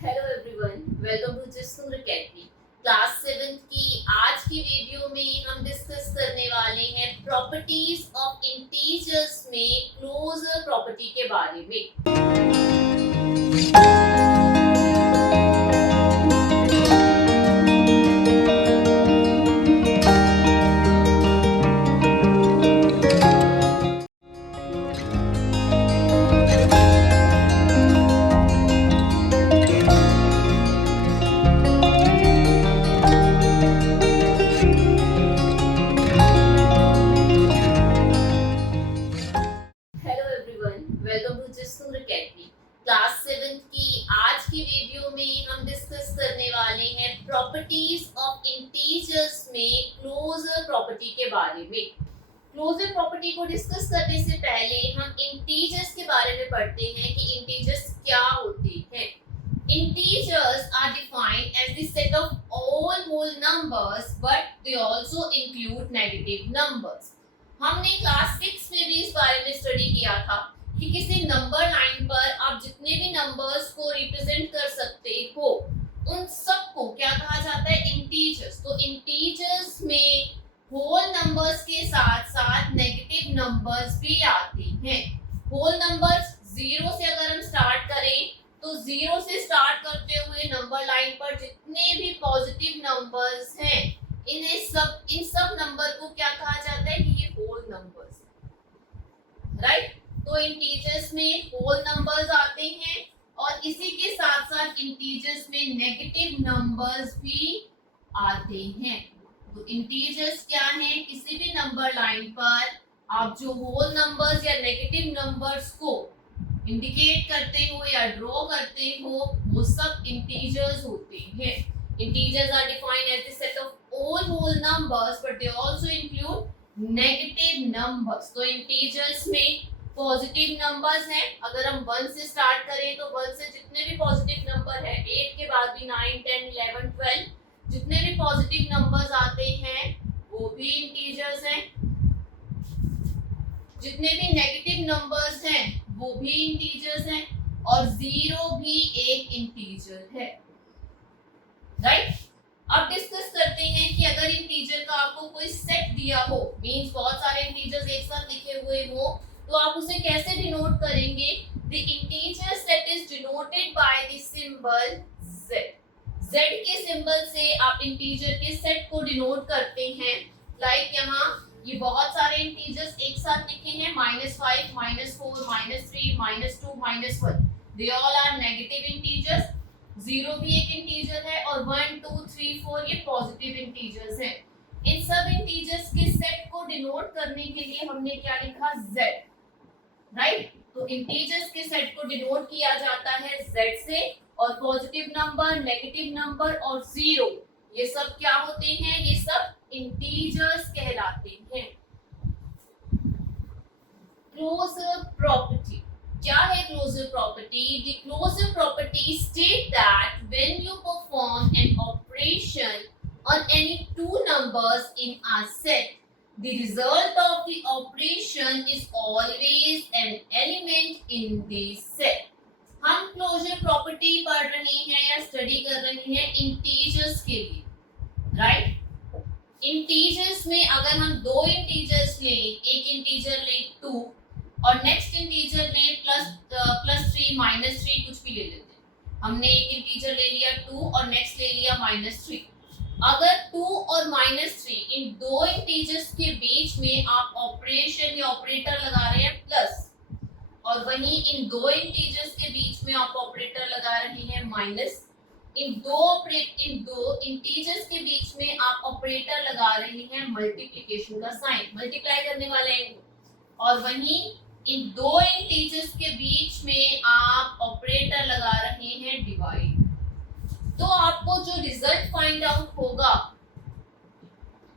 Hello everyone, welcome to Jisnoor academy. Class 7 की आज की वीडियो में हम डिस्कस करने वाले हैं प्रॉपर्टीज ऑफ इंटीजर्स में क्लोजर प्रॉपर्टी के बारे में। Hello everyone, welcome to Jisnoor academy. Class 7 की आज की वीडियो में हम डिस्कस करने वाले हैं प्रॉपर्टीज ऑफ इंटीजर्स में क्लोजर प्रॉपर्टी के बारे में। क्लोजर प्रॉपर्टी को डिस्कस करने से पहले हम इंटीजर्स के बारे में पढ़ते हैं कि इंटीजर्स क्या होते हैं। Integers are defined as the set of all whole numbers, but they also include negative numbers. हमने क्लास 6 में भी इस बारे में स्टडी किया था कि किसी नंबर लाइन पर आप जितने भी नंबर्स को रिप्रेजेंट कर सकते हो उन सबको क्या कहा जाता है, इंटीजर्स। तो इंटीजर्स में होल नंबर्स के साथ साथ नेगेटिव नंबर्स भी आते हैं। होल नंबर्स जीरो से अगर हम स्टार्ट करें तो जीरो से स्टार्ट करते हुए नंबर लाइन पर जितने भी पॉजिटिव नंबर्स हैं इन सब नंबर को क्या कहा जाता है कि ये होल नंबर्स, राइट। तो इंटीजर्स में होल नंबर्स आते हैं और इसी के साथ साथ इंटीजर्स में नेगेटिव नंबर्स भी आते हैं। तो इंटीजर्स क्या है, किसी भी नंबर लाइन पर आप जो होल नंबर्स या नेगेटिव नंबर्स को इंडिकेट करते हो या ड्रॉ करते हो वो सब इंटीजर्स होते हैं। Integers are defined as the set of all whole numbers but they also include negative numbers। तो इंटीजर्स में पॉजिटिव नंबर्स हैं। अगर हम 1 से स्टार्ट करें तो 1 से जितने भी पॉजिटिव नंबर हैं, 8 के बाद भी 9, 10, 11, 12 जितने भी पॉजिटिव नंबर्स आते हैं वो भी इंटीजर्स हैं। जितने भी नेगेटिव नंबर्स हैं वो भी इंटीजर्स हैं और 0 भी एक इंटीजर है, राइट। अब डिस्कस करते हैं कि अगर इंटीजर का आपको कोई सेट दिया हो, मींस बहुत सारे इंटीजर्स एक साथ लिखे हुए हो, तो आप उसे कैसे डिनोट करेंगे। The integer set is denoted by the symbol z। z के सिंबल से आप इंटीजर के सेट को डिनोट करते हैं। लाइक यहाँ ये बहुत सारे इंटीजर्स एक साथ लिखे हैं, -5, -4, -3, -2, -1। They all are negative integers. 0 भी एक इंटीजर है और 1, 2, 3, 4 ये पॉजिटिव इंटीजर्स हैं। इन सब इंटीजर्स के सेट को डिनोट करने के लिए हमने क्या लिखा, z, राइट। तो इंटीजर्स के सेट को डिनोट किया जाता है z से और पॉजिटिव नंबर, नेगेटिव नंबर और 0 ये सब क्या होते हैं, ये सब इंटीजर्स कहलाते हैं। क्लोजर प्रॉपर्टी क्या है। Closure property, the closure property state that when you perform an operation on any two numbers in a set, the result of the operation is always an element in the set। हम closure property पढ़ रहे हैं या study कर रहे हैं integers के लिए, राइट। इंटीजर्स में अगर हम दो इंटीजर्स लें, एक इंटीजर लें 2 और नेक्स्ट इंटीजर लें +3, -3 कुछ भी ले लेते हैं। हमने एक इंटीजर ले लिया 2 और नेक्स्ट ले लिया -3। अगर 2 और -3 इन दो इंटीजर्स के बीच में आप ऑपरेशन या ऑपरेटर लगा रहे हैं प्लस, और वहीं इन दो इंटीजर्स के बीच में आप ऑपरेटर लगा रहे हैं माइनस, इन दो इंटीजर्स के बीच में आप ऑपरेटर लगा रहे हैं मल्टीप्लिकेशन का साइन, मल्टीप्लाई करने वाले हैं, और वहीं इन दो इंटीजर्स के बीच में आप ऑपरेटर लगा रहे हैं डिवाइड। तो आपको जो रिजल्ट फाइंड आउट होगा,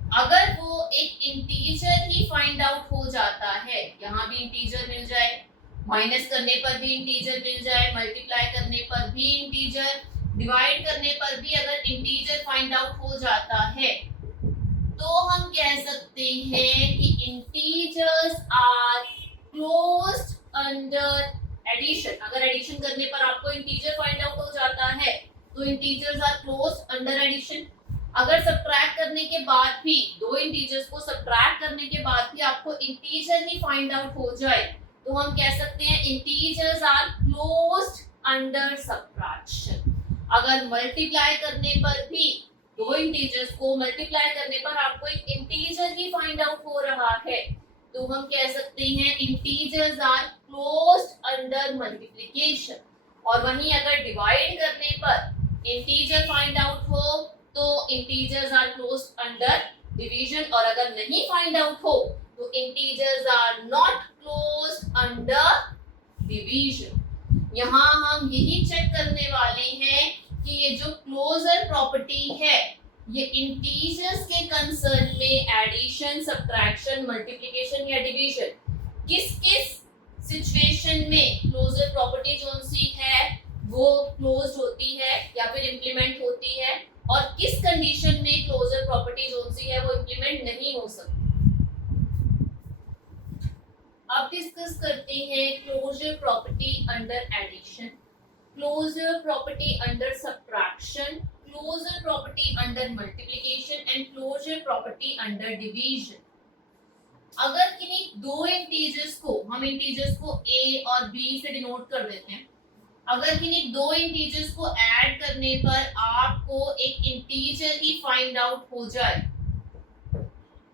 अगर वो एक इंटीजर ही फाइंड आउट हो जाता है, यहाँ भी इंटीजर मिल जाए, माइनस करने पर भी इंटीजर मिल जाए, मल्टीप्लाई करने पर भी इंटीजर, डिवाइड करने पर भी अगर इंटीजर फाइंड आउट हो जाता है, तो हम कह सकते हैं कि integers are closed under addition. अगर एडिशन करने पर आपको इंटीजर फाइंड आउट हो जाता है तो integers are closed under addition. अगर सब्ट्रैक्ट करने के बाद भी, दो इंटीजर्स को सब्ट्रैक्ट करने के बाद भी आपको इंटीजर ही फाइंड आउट हो जाए तो हम कह सकते हैं integers are closed under subtraction. अगर मल्टीप्लाई करने पर भी, दो इंटीजर्स को मल्टीप्लाई करने पर आपको एक इंटीजर ही फाइंड आउट हो रहा है तो हम कह सकते हैं integers are closed under multiplication. और वहीं अगर डिवाइड करने पर इंटीजर फाइंड आउट हो तो integers are closed under division, और अगर नहीं फाइंड आउट हो तो integers are not closed under division. यहाँ हम यही चेक करने वाले हैं कि ये जो क्लोजर प्रॉपर्टी है ये इंटीजर्स के कंसर्न में एडिशन, सब्ट्रैक्शन, मल्टीप्लिकेशन या डिवीजन किस किस सिचुएशन में क्लोजर प्रॉपर्टी जो सी है वो क्लोज्ड होती है या फिर इंप्लीमेंट होती है, और किस कंडीशन में क्लोजर प्रॉपर्टी जो सी है वो इंप्लीमेंट नहीं हो सकती। अब डिस्कस करते हैं closure property under addition, closure property under subtraction, closure property under multiplication and closure property under division. अगर किन्हीं दो इंटीजर्स को, हम इंटीजर्स को a और b से डिनोट कर देते हैं, अगर किन्हीं दो इंटीजर्स को ऐड करने पर आपको एक इंटीजर ही फाइंड आउट हो जाए,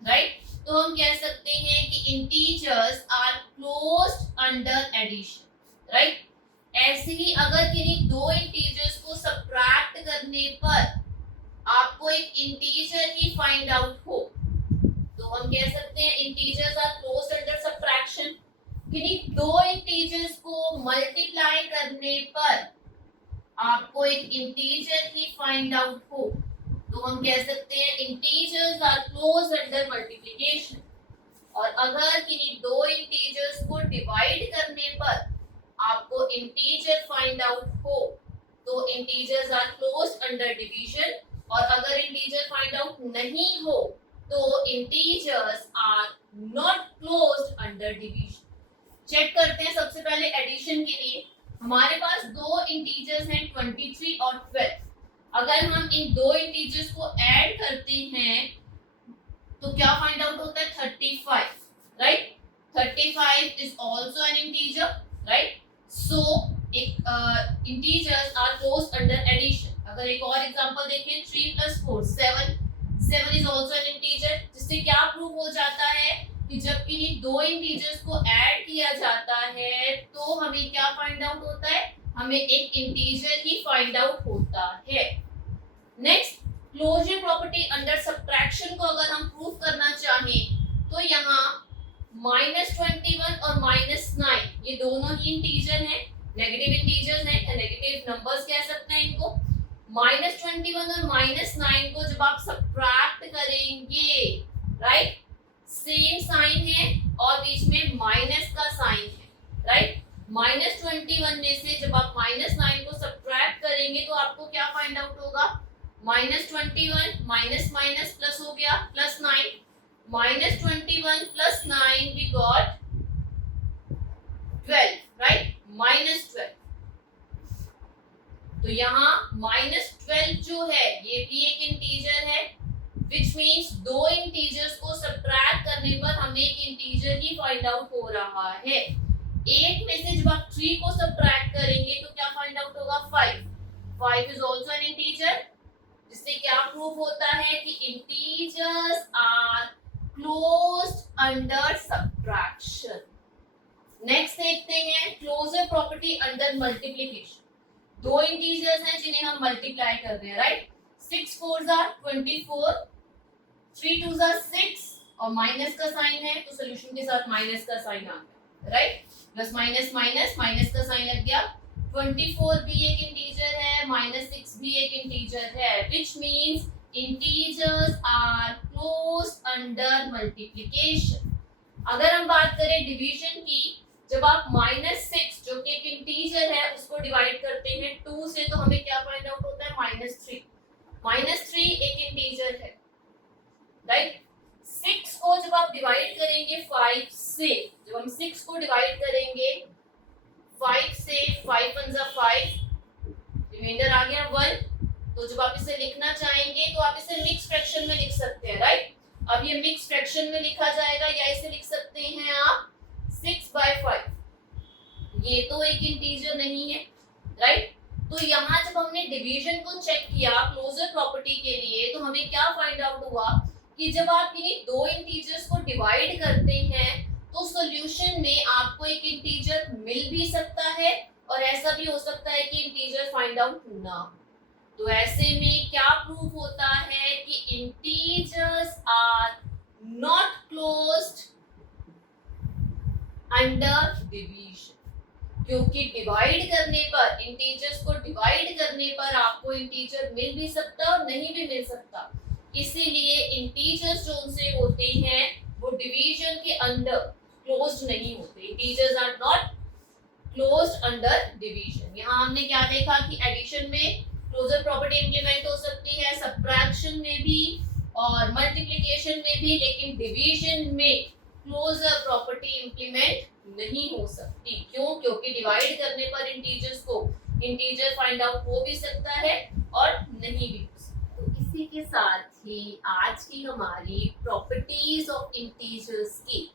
राइट, तो हम कह सकते हैं कि integers are closed under addition, right. ऐसे ही अगर किन्हीं दो इंटीजर्स को सब्ट्रैक्ट करने पर आपको एक इंटीजर ही फाइंड आउट हो तो हम कह सकते हैं integers are closed under subtraction. किन्हीं दो इंटीजर्स को मल्टीप्लाई करने पर आपको एक इंटीजर ही फाइंड आउट हो तो हम कह सकते हैं integers are closed under multiplication. और अगर किन्हीं दो इंटीजर्स को डिवाइड करने पर आपको इंटीजर फाइंड आउट हो तो integers are closed under division, और अगर इंटीजर फाइंड आउट नहीं हो तो integers are not closed under division. Check करते हैं सबसे पहले एडिशन के लिए। हमारे पास दो इंटीजर्स हैं 23 और 12। अगर हम इन दो इंटीजर्स को ऐड करते हैं तो क्या फाइंड आउट होता है 35, right. 35 is also an integer, right. So integers are closed under addition. अगर एक और एग्जांपल देखें 3 + 4 7, 7 इज आल्सो एन इंटीजर, जिससे क्या प्रूव हो जाता है कि जब किन्हीं दो इंटीजर्स को ऐड किया जाता है तो हमें क्या फाइंड आउट होता है, हमें एक इंटीजर ही फाइंड आउट होता है। Next, closure property under subtraction को अगर हम प्रूव करना चाहें तो यहाँ -21 और -9 ये दोनों ही इंटीजर हैं, नेगेटिव इंटीजर्स हैं या नेगेटिव नंबर्स कह सकते हैं इनको। -21 और -9 को जब आप सब्ट्रैक्ट करेंगे, राइट, सेम साइन है और बीच में माइनस का साइन है, राइट। -21 में से जब आप -9 को सब्ट्रैक्ट करेंगे तो आपको क्या फाइंड आउट होगा, -21 माइनस माइनस प्लस हो गया +9, -21 + 9 we got 12, राइट, -12। तो यहाँ -12 जो है ये भी एक इंटीजर है, which means दो इंटीजर्स को सब्ट्रैक्ट करने पर हमें एक इंटीजर ही फाइंड आउट हो रहा है। 8 में से जब आप 3 को सब्ट्रैक्ट करेंगे तो क्या फाइंड आउट होगा 5, 5 इज आल्सो एन इंटीजर, जिससे क्या प्रूव होता है कि integers are closed under subtraction. Next देखते हैं क्लोजर प्रॉपर्टी अंडर मल्टीप्लिकेशन। दो इंटीजर्स हैं जिन्हें हम मल्टीप्लाई कर रहे हैं, right. 6 4s are 24, 3 2s are 6 और माइनस का साइन है तो सॉल्यूशन के साथ माइनस का साइन आ गया, right. Plus minus minus minus का साइन लग गया। 24 भी एक इंटीजर है, -6 भी एक इंटीजर है, which means integers are closed under multiplication। अगर हम बात करें डिवीजन की, जब आप -6 जो कि एक इंटीजर है उसको डिवाइड करते हैं 2 से तो हमें क्या फाइंड आउट होता है -3। -3 एक इंटीजर है, राइट। 6 को जब आप डिवाइड करेंगे 5 से, जब हम 6 को डिवाइड करेंगे 5 से, 5 1 5, रिमाइंडर आ गया 1, तो जब आप इसे लिखना चाहेंगे तो आप इसे मिक्स फ्रैक्शन में लिख सकते हैं, राइट। अब ये मिक्स फ्रैक्शन में लिखा जाएगा या इसे लिख सकते हैं आप 6/5। ये तो एक इंटीजर नहीं है, राइट। तो यहाँ जब हमने डिवीजन को चेक किया क्लोजर प्रॉपर्टी के लिए तो हमें क्या फाइंड आउट हुआ कि जब आप इन्हीं दो इंटीजर्स को डिवाइड करते हैं तो सॉल्यूशन में आपको एक इंटीजर मिल भी सकता है और ऐसा भी हो सकता है कि इंटीजर फाइंड आउट ना हो। तो ऐसे में क्या प्रूफ होता है कि integers are not closed under division, क्योंकि डिवाइड करने पर इंटीजर्स को डिवाइड करने पर आपको इंटीजर मिल भी सकता है और नहीं भी मिल सकता। इसीलिए इंटीजर्स जो उनसे होते हैं वो डिवीजन के अंदर क्लोज्ड नहीं होते। Integers are not closed under division. यहाँ हमने क्या देखा कि एडिशन में क्लोजर प्रॉपर्टी इंप्लीमेंट हो सकती है, सब्ट्रैक्शन में भी और मल्टीप्लिकेशन में भी, लेकिन डिवीजन में क्लोजर प्रॉपर्टी इंप्लीमेंट नहीं हो सकती। क्यों? क्योंकि डिवाइड करने पर इंटीजर्स को इंटीजर फाइंड आउट हो भी सकता है और नहीं भी हो सकता। तो इसी के साथ ही आज की हमारी प्रॉपर्टीज ऑफ इंटीजर्स की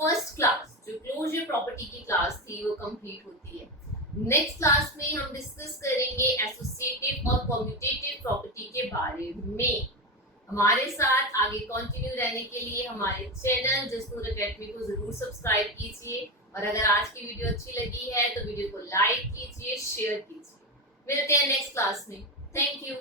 फर्स्ट क्लास जो क्लोजर प्रॉपर्टी की क्लास थी वो कंप्लीट होती है। नेक्स्ट क्लास में हम डिस्कस करेंगे एसोसिएटिव और कम्यूटेटिव प्रॉपर्टी के बारे में। हमारे साथ आगे कंटिन्यू रहने के लिए हमारे चैनल जसनूर एकेडमी को जरूर सब्सक्राइब कीजिए और अगर आज की वीडियो अच्छी लगी है तो वीडियो को लाइक कीजिए, शेयर कीजिए। मिलते हैं नेक्स्ट क्लास में। Thank you.